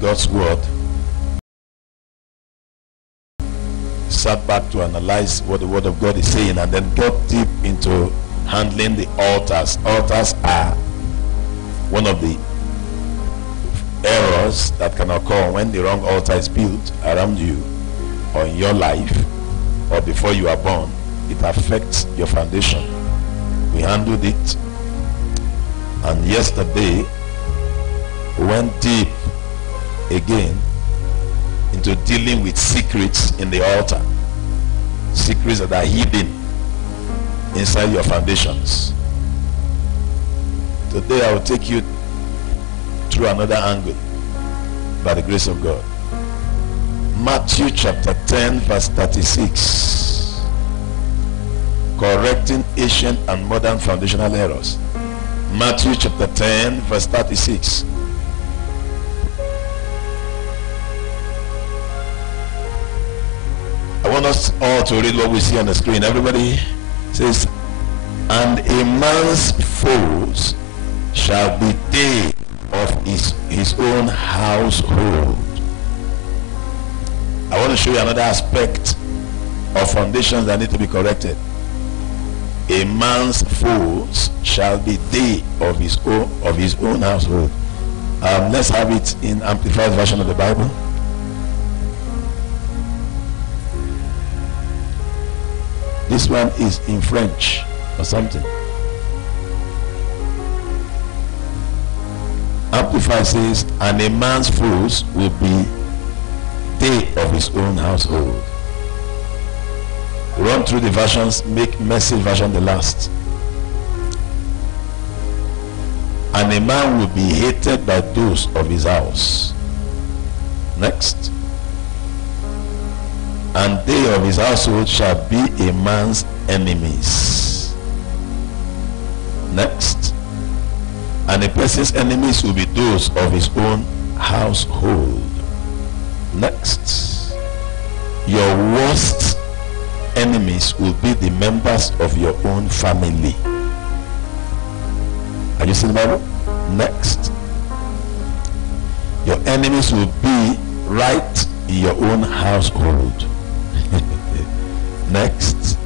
God's word, sat back to analyze what the word of God is saying, and then got deep into handling the altars. Altars are one of the errors that can occur when the wrong altar is built around you or in your life or before you are born. It affects your foundation. We handled it, and yesterday we went deep again into dealing with secrets in the altar, secrets that are hidden inside your foundations. Today I will take you through another angle by the grace of God. Matthew chapter 10 verse 36. Correcting ancient and modern foundational errors. Matthew chapter 10 verse 36. I want us all to read what we see on the screen. Everybody says, and a man's foes shall be they of his own household. I want to show you another aspect of foundations that need to be corrected. A man's foes shall be they of his own household. Let's have it in Amplified version of the Bible. This one is in French or something. Amplified says, and a man's foes will be they of his own household. Run through the versions, make Message version the last. And a man will be hated by those of his house. Next. And they of his household shall be a man's enemies. Next. And a person's enemies will be those of his own household. Next. Your worst enemies will be the members of your own family. Are you seeing the Bible? Next. Your enemies will be right in your own household. Next.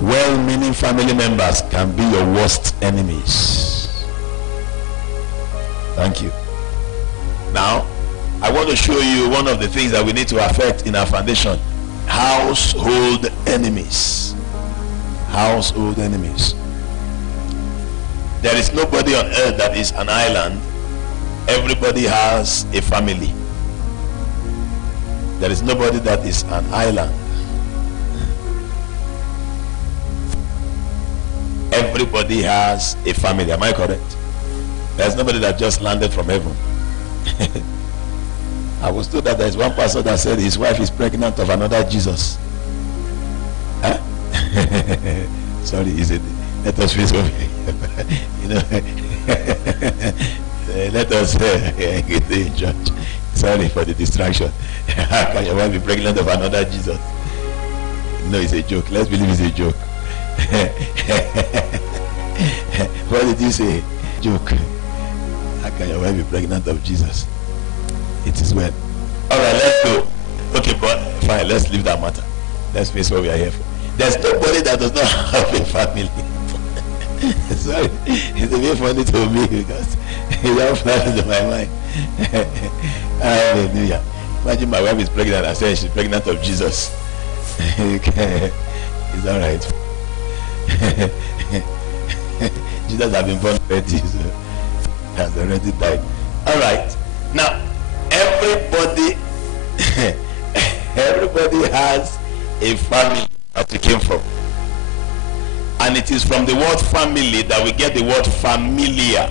Well-meaning family members can be your worst enemies. Thank you. Now, I want to show you one of the things that we need to affect in our foundation. Household enemies. Household enemies. There is nobody on earth that is an island. Everybody has a family. There is nobody that is an island. Everybody has a family. Am I correct? There's nobody that just landed from heaven. I was told that there's one pastor that said his wife is pregnant of another Jesus. Huh? Sorry, is it? Let us face over. You know, let us get in church. Sorry for the distraction. How can your wife be pregnant of another Jesus? No, it's a joke. Let's believe it's a joke. What did you say? Joke. How can your wife be pregnant of Jesus? It is well. Alright, let's go. Okay, but fine, let's leave that matter. Let's face what we are here for. There's nobody that does not have a family. Sorry, it's a bit funny to me because it all flashes into my mind. Hallelujah. Imagine my wife is pregnant. I say she's pregnant of Jesus. It's alright. Jesus has been born already, so he has already died. Alright. Now, everybody has a family that we came from. And it is from the word family that we get the word familiar.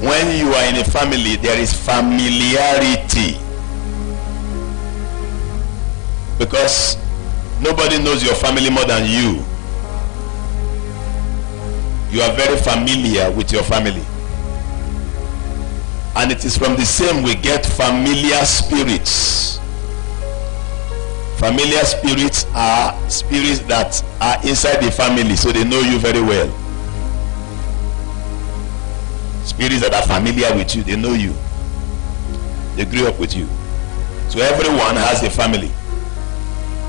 When you are in a family, there is familiarity. Because nobody knows your family more than you. You are very familiar with your family. And it is from the same we get familiar spirits. Familiar spirits are spirits that are inside the family, so they know you very well. spirits that are familiar with you. They know you. They grew up with you. So everyone has a family.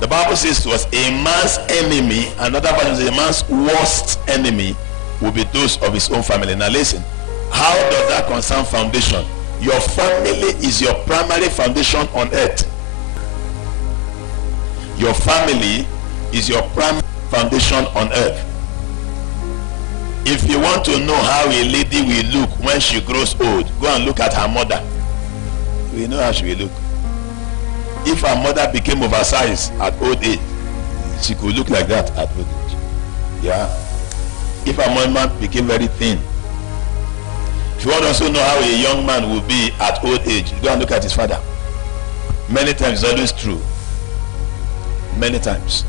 The Bible says to us, a man's enemy, another version says a man's worst enemy will be those of his own family. Now listen, how does that concern foundation? Your family is your primary foundation on earth. Your family is your primary foundation on earth. If you want to know how a lady will look when she grows old, go and look at her mother. You will know how she will look. If her mother became oversized at old age, she could look like that at old age. Yeah. If her mother became very thin. If you want to also know how a young man will be at old age, go and look at his father. Many times it's always true. Many times.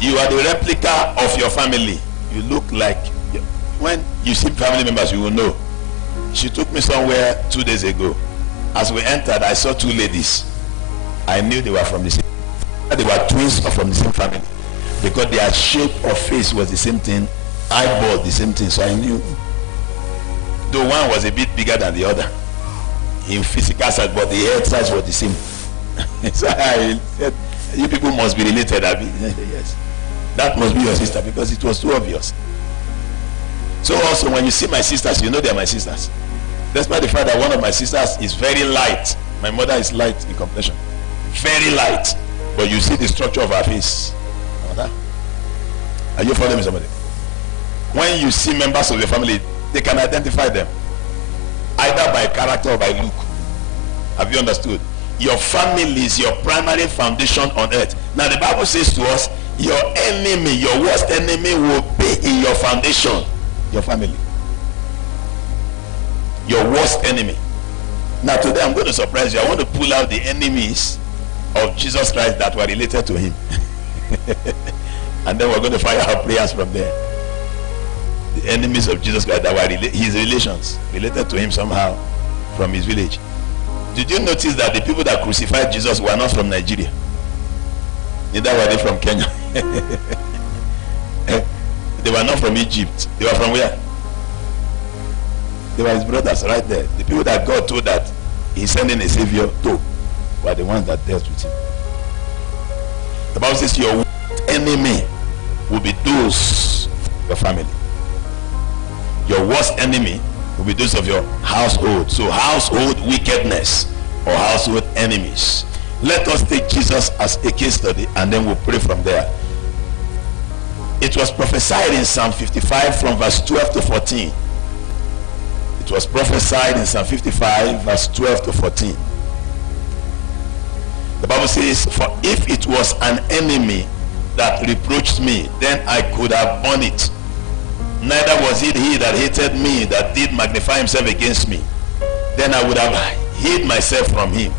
You are the replica of your family. You look like, when you see family members, you will know. She took me somewhere 2 days ago. As we entered, I saw two ladies. I knew they were from the same. They were twins or from the same family, because their shape of face was the same thing, eyeball the same thing. So I knew. Though one was a bit bigger than the other in physical size, but the head size was the same. So I said, you people must be related, Abby. Yes. That must be your sister, because it was too obvious. So also when you see my sisters, you know they are my sisters. Despite the fact that one of my sisters is very light. My mother is light in complexion. Very light. But you see the structure of her face. Are you following me, somebody? When you see members of your family, they can identify them. Either by character or by look. Have you understood? Your family is your primary foundation on earth. Now the Bible says to us, your enemy, your worst enemy will be in your foundation. Your family. Your worst enemy. Now today I'm going to surprise you. I want to pull out the enemies of Jesus Christ that were related to him. And then we're going to fire our prayers from there. The enemies of Jesus Christ that were his relations, related to him somehow from his village. Did you notice that the people that crucified Jesus were not from Nigeria? Neither were they from Kenya. They were not from Egypt. They were from where? They were his brothers right there. The people that God told that he's sending a savior to were the ones that dealt with him. The Bible says your enemy will be those of your family. Your worst enemy will be those of your household. So household wickedness or household enemies. Let us take Jesus as a case study and then we'll pray from there. It was prophesied in Psalm 55 from verse 12 to 14. It was prophesied in Psalm 55 verse 12 to 14. The Bible says, for if it was an enemy that reproached me, then I could have borne it. Neither was it he that hated me that did magnify himself against me. Then I would have hid myself from him.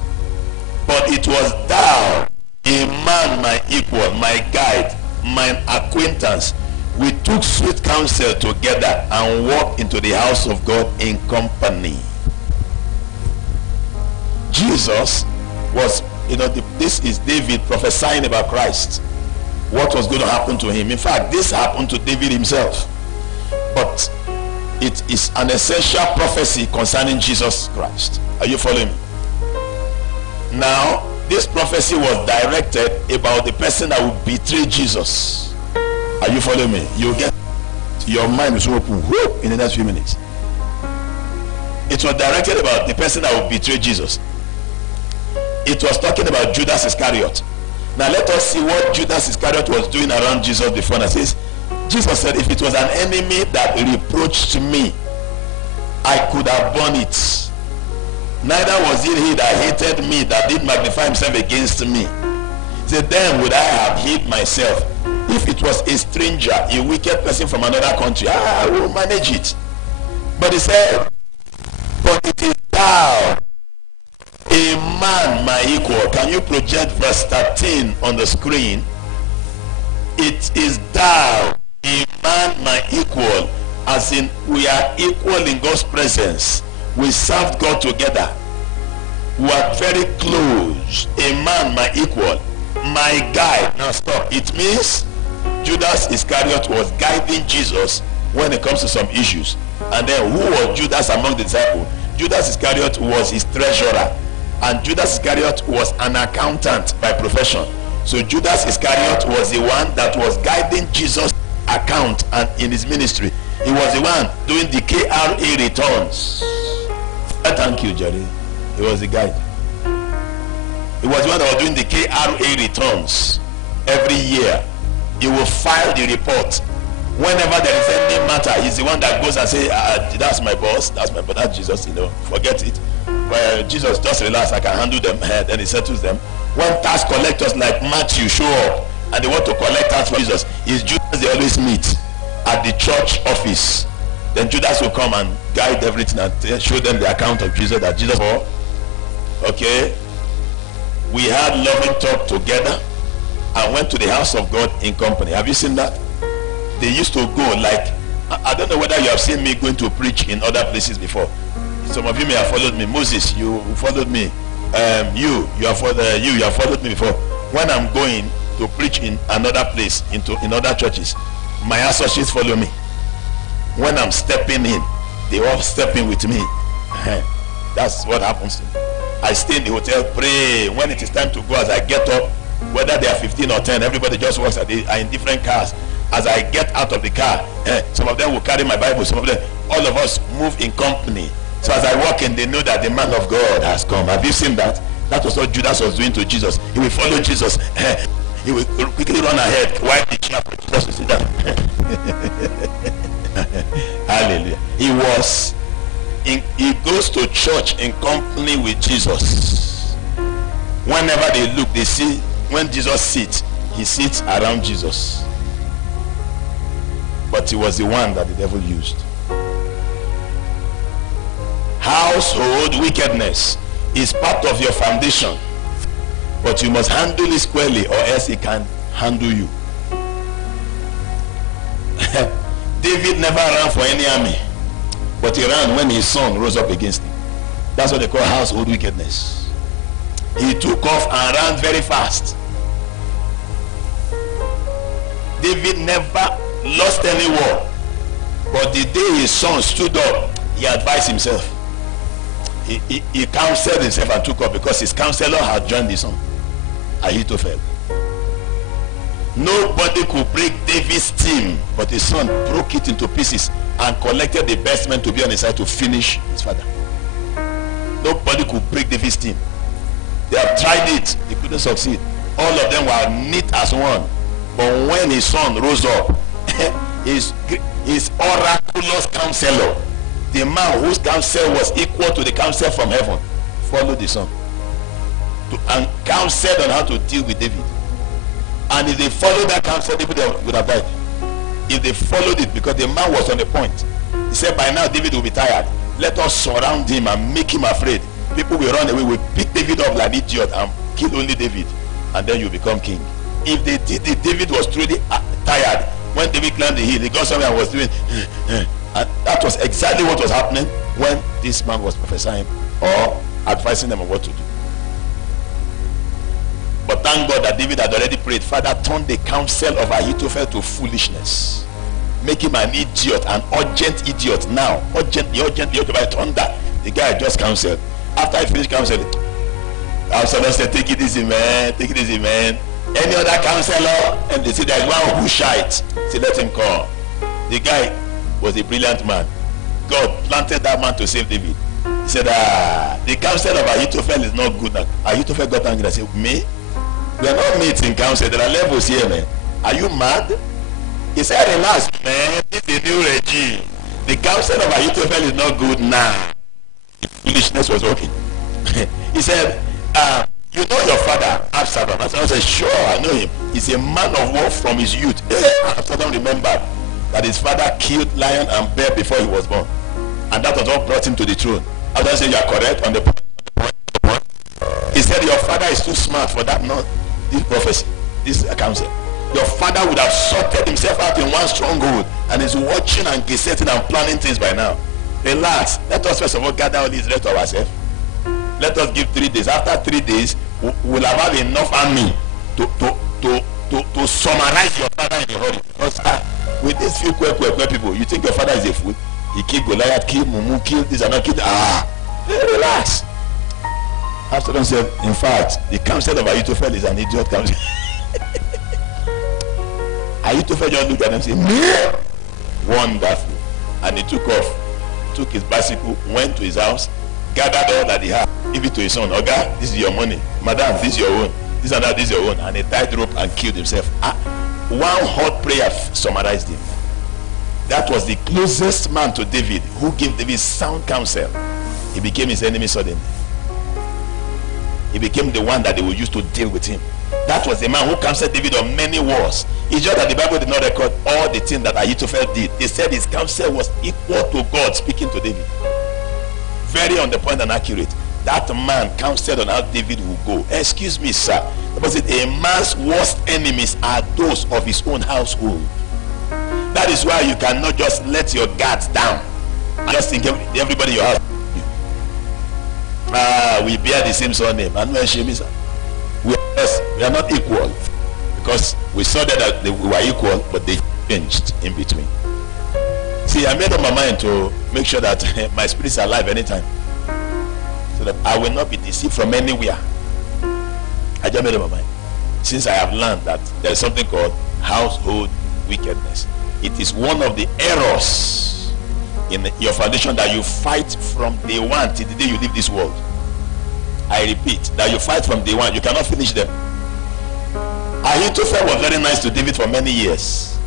But it was thou, a man my equal, my guide, mine acquaintance. We took sweet counsel together and walked into the house of God in company. Jesus was, this is David prophesying about Christ. What was going to happen to him. In fact, this happened to David himself. But it is an essential prophecy concerning Jesus Christ. Are you following me? Now, this prophecy was directed about the person that would betray Jesus. Are you following me? You get your mind is open in the next few minutes. It was directed about the person that would betray Jesus. It was talking about Judas Iscariot. Now let us see what Judas Iscariot was doing around Jesus before. And says, Jesus said, if it was an enemy that reproached me, I could have borne it. Neither was it he that hated me that did magnify himself against me. He said, then would I have hid myself. If it was a stranger, a wicked person from another country, I will manage it. But he said, but it is thou, a man my equal. Can you project verse 13 on the screen? It is thou, a man my equal, as in we are equal in God's presence. We served God together. We are very close. A man my equal, my guide. Now stop. It means Judas Iscariot was guiding Jesus when it comes to some issues. And then who was Judas among the disciples? Judas Iscariot was his treasurer, and Judas Iscariot was an accountant by profession. So Judas Iscariot was the one that was guiding Jesus' account and in his ministry. He was the one doing the KRA returns. Thank you, Jerry. He was the guide. He was the one that was doing the KRA returns every year. He will file the report. Whenever there is any matter, he's the one that goes and say, that's my boss, that's Jesus, forget it. Well, Jesus, just relax, I can handle them. Then he settles them. When tax collectors like Matthew show up and they want to collect tax for Jesus, it's Judas they always meet at the church office. Then Judas will come and guide everything and show them the account of Jesus that Jesus for. Okay, we had loving talk together and went to the house of God in company. Have you seen that? They used to go like, I don't know whether you have seen me going to preach in other places before. Some of you may have followed me. Moses, you followed me. You have followed me before. When I'm going to preach in another place, in other churches, my associates follow me. When I'm stepping in, they all step in with me. That's what happens to me. I stay in the hotel, pray. When it is time to go, as I get up, whether they are 15 or 10, everybody just works are in different cars. As I get out of the car, some of them will carry my Bible, some of them, all of us move in company. So as I walk in, they know that the man of God has come. Have you seen that? That was what Judas was doing to Jesus. He will follow Jesus. He will quickly run ahead while the chair for Jesus to sit down. Hallelujah. He goes to church in company with Jesus. Whenever they look, they see when Jesus sits, he sits around Jesus. But he was the one that the devil used. Household wickedness is part of your foundation, but you must handle it squarely, or else it can handle you. David never ran for any army, but he ran when his son rose up against him. That's what they call household wickedness. He took off and ran very fast. David never lost any war, but the day his son stood up, he advised himself. He counseled himself and took up, because his counselor had joined his son, Ahithophel. Nobody could break David's team, but his son broke it into pieces and collected the best men to be on his side to finish his father. Nobody could break David's team. They have tried it, they couldn't succeed. All of them were neat as one. But when his son rose up, his oraculous counselor, the man whose counsel was equal to the counsel from heaven, followed the son and counseled on how to deal with David. And if they followed that counsel, David would have died. If they followed it, because the man was on the point. He said, by now David will be tired. Let us surround him and make him afraid. People will run away. We pick David up like an idiot and kill only David, and then you become king. If they did it, David was truly tired. When David climbed the hill, he got somewhere and was doing and that was exactly what was happening when this man was prophesying or advising them on what to do. But thank God that David had already prayed, Father, turn the counsel of Ahithophel to foolishness. Make him an idiot, an urgent idiot now. Urgently by thunder. The guy just counseled. After I finished counseling, Absalom said, take it easy, man. Take it easy, man. Any other counselor? And they said, there's one who shite. Say, let him come. The guy was a brilliant man. God planted that man to save David. He said, the counsel of Ahithophel is not good. Ahithophel got angry and said, me? We are not mates in counsel. There are levels here, man. Are you mad? He said, relax, man. This is a new regime. The counsel of Ahithophel is not good now. Foolishness was working. He said, you know your father, Absalom. Absalom said, sure, I know him. He's a man of war from his youth. Absalom remembered that his father killed lion and bear before he was born. And that was what brought him to the throne. Absalom said, you are correct on the point. He said, your father is too smart for that, not this prophecy, this counsel. Your father would have sorted himself out in one stronghold and is watching and gazetting and planning things by now. Relax. Let us first of all gather all these rest of ourselves. Let us give 3 days. After 3 days, we'll have enough army to summarize your father in a hurry. Because With these few quick people, you think your father is a fool? He killed Goliath, killed Mumu, killed this and not killed. Relax. Absalom said, in fact, the counsel of Ahithophel is an idiot counsel. Ahithophel just looked at him and said, no! Wonderful. And he took off, took his bicycle, went to his house, gathered all that he had, give it to his son. Oga, this is your money. Madam, this is your own. This and that, this is your own. And he tied rope and killed himself. One hot prayer summarized him. That was the closest man to David who gave David sound counsel. He became his enemy suddenly. He became the one that they would use to deal with him. That was the man who counseled David on many wars. It's just that the Bible did not record all the things that Ahithophel did. They said his counsel was equal to God speaking to David. Very on the point and accurate. That man counseled on how David will go. Excuse me, sir. Because a man's worst enemies are those of his own household. That is why you cannot just let your guards down and just think everybody in your house. We bear the same surname. And when shame is, we are not equal, because we saw that we were equal, but they changed in between. See, I made up my mind to make sure that my spirits are alive anytime, so that I will not be deceived from anywhere. I just made up my mind, since I have learned that there is something called household wickedness. It is one of the errors in your foundation that you fight from day one till the day you leave this world. I repeat, that you fight from day one. You cannot finish them. Ahithophel was very nice to David for many years,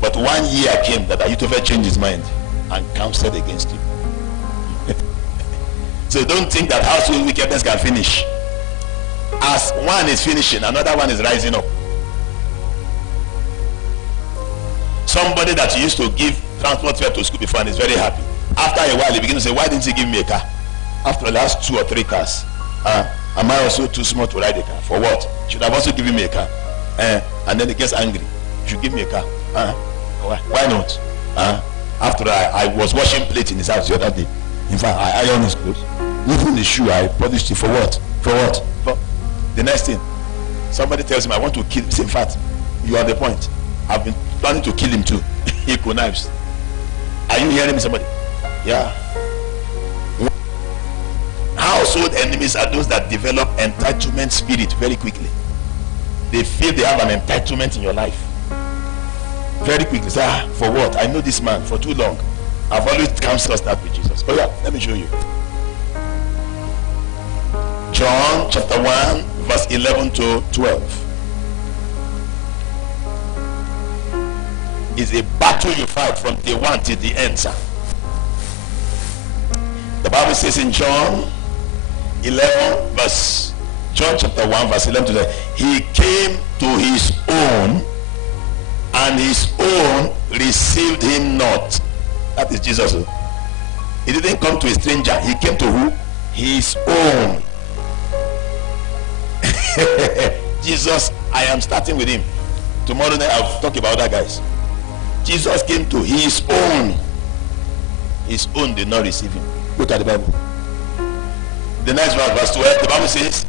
but 1 year came that Ahithophel changed his mind and counseled against him. So don't think that household wickedness can finish. As one is finishing, another one is rising up. Somebody that used to give transport fare to school before and is very happy. After a while, he begins to say, why didn't he give me a car? After the last 2 or 3 cars. Am I also too small to ride a car? For what? Should have also given me a car. And then he gets angry. You should give me a car. Why not? After I was washing plates in his house the other day. In fact, I ironed his clothes. Even the shoe, I polished it. For what? For what? For the next thing. Somebody tells him, I want to kill him. In fact, you are the point. I've been planning to kill him too. He connives. Are you hearing me, somebody? Yeah. Household enemies are those that develop entitlement spirit very quickly. They feel they have an entitlement in your life. Very quickly. Say, for what? I know this man for too long. I've always counseled that with Jesus. Oh yeah, let me show you. John chapter 1, verse 11 to 12. Is a battle you fight from day one till the end, sir. The Bible says in John 11 verse, John chapter 1 verse 11 to 12, he came to his own, and his own received him not. That is Jesus. He didn't come to a stranger. He came to who? His own. Jesus, I am starting with him. Tomorrow night I'll talk about other guys. Jesus came to his own. His own did not receive him. Look at the Bible. The next verse 12, the Bible says,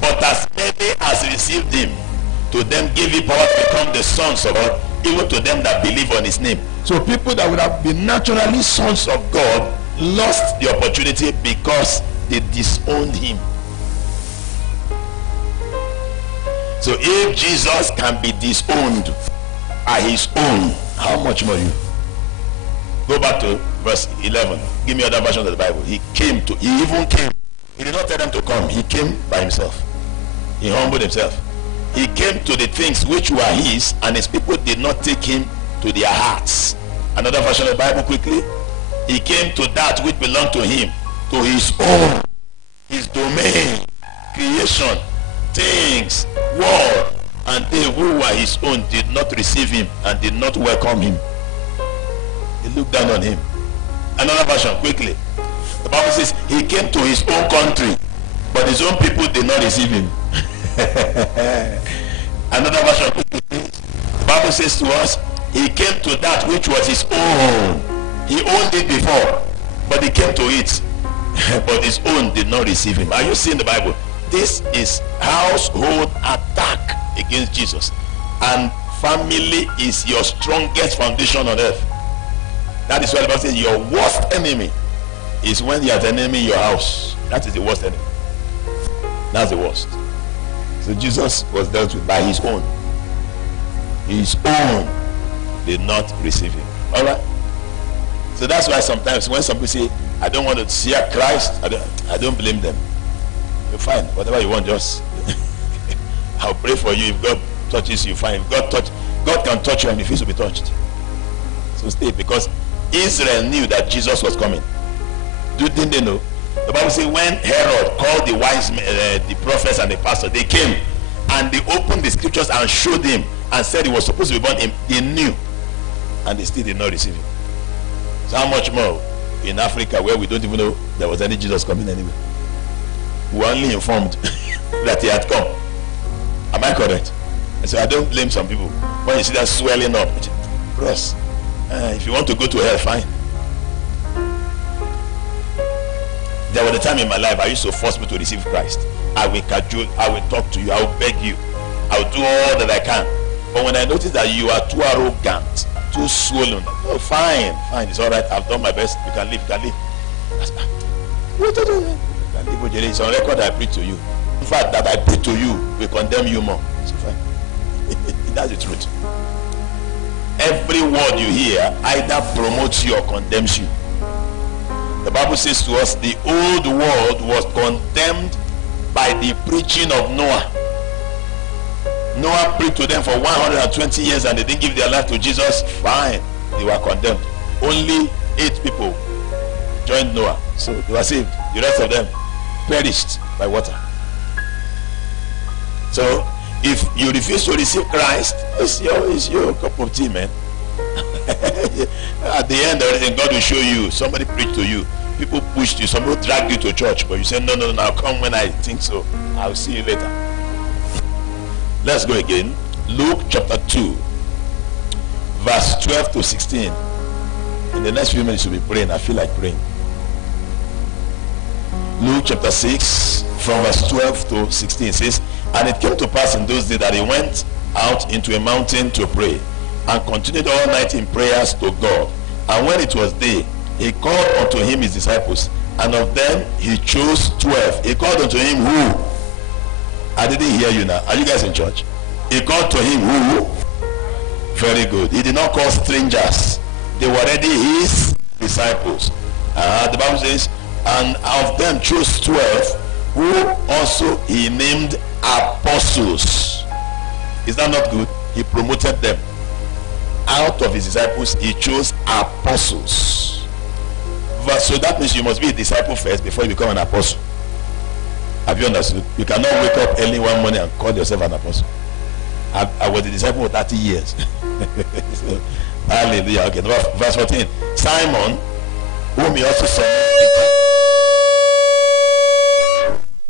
but as many as received him, to them gave he power to become the sons of God, even to them that believe on his name. So people that would have been naturally sons of God lost the opportunity because they disowned him. So if Jesus can be disowned by his own, how much more you? Go back to verse 11. Give me other version of the Bible. He even came. He did not tell them to come. He came by himself. He humbled himself. He came to the things which were his, and his people did not take him to their hearts. Another version of the Bible quickly. He came to that which belonged to him, to his own, his domain, creation, things, world, and they who were his own did not receive him and did not welcome him. They looked down on him. Another version quickly. The Bible says he came to his own country, but his own people did not receive him. Another version quickly. The Bible says to us, he came to that which was his own. He owned it before, but he came to it, but his own did not receive him. Are you seeing the Bible? This is household attack against Jesus. And family is your strongest foundation on earth. That is why the Bible says your worst enemy is when you have an enemy in your house. That is the worst enemy. That's the worst. So Jesus was dealt with by his own. His own did not receive him. All right. So that's why sometimes when some people say, I don't want to see Christ, I don't blame them. You're fine. Whatever you want, just I'll pray for you. If God touches you, fine. If God can touch you and refuse to be touched. So stay, because Israel knew that Jesus was coming. Didn't they know? The Bible says when Herod called the wise men, the prophets and the pastors, they came and they opened the scriptures and showed him and said he was supposed to be born. They knew, and they still did not receive him. So how much more in Africa, where we don't even know there was any Jesus coming anywhere? We were only informed that he had come. Am I correct? And so I don't blame some people when you see that swelling up. Bros, if you want to go to hell, fine. There was a time in my life I used to force me to receive Christ. I will cajole, I will talk to you, I will beg you, I will do all that I can. But when I notice that you are too arrogant, too swollen, oh, fine, it's all right, I've done my best, you can leave. You can leave. It's on record I preach to you. In fact, that I preach to you will condemn you more. So fine. That's the truth. Every word you hear either promotes you or condemns you. The Bible says to us, the old world was condemned by the preaching of Noah. Noah preached to them for 120 years and they didn't give their life to Jesus. Fine, they were condemned. Only 8 people joined Noah, so they were saved. The rest of them perished by water. So if you refuse to receive Christ, it's your cup of tea, man. At the end of everything, God will show you. Somebody preached to you, people pushed you, some people dragged you to church, but you say no, I'll come when I think so. I'll see you later. Let's go again. Luke chapter 2 verse 12 to 16. In the next few minutes we'll be praying. I feel like praying. Luke chapter 6 from verse 12 to 16 says, and it came to pass in those days that he went out into a mountain to pray, and continued all night in prayers to God. And when it was day, he called unto him his disciples, and of them he chose 12. He called unto him who? I didn't hear you now. Are you guys in church? He called to him who? Very good. He did not call strangers. They were already his disciples. The Bible says, and of them chose 12, who also he named apostles. Is that not good? He promoted them. Out of his disciples, he chose apostles. So that means you must be a disciple first before you become an apostle. Have you understood? You cannot wake up early one morning and call yourself an apostle. I was a disciple for 30 years. So, hallelujah. Okay, verse 14. Simon, whom he also saw,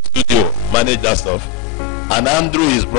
studio, manage that stuff. And Andrew, his brother,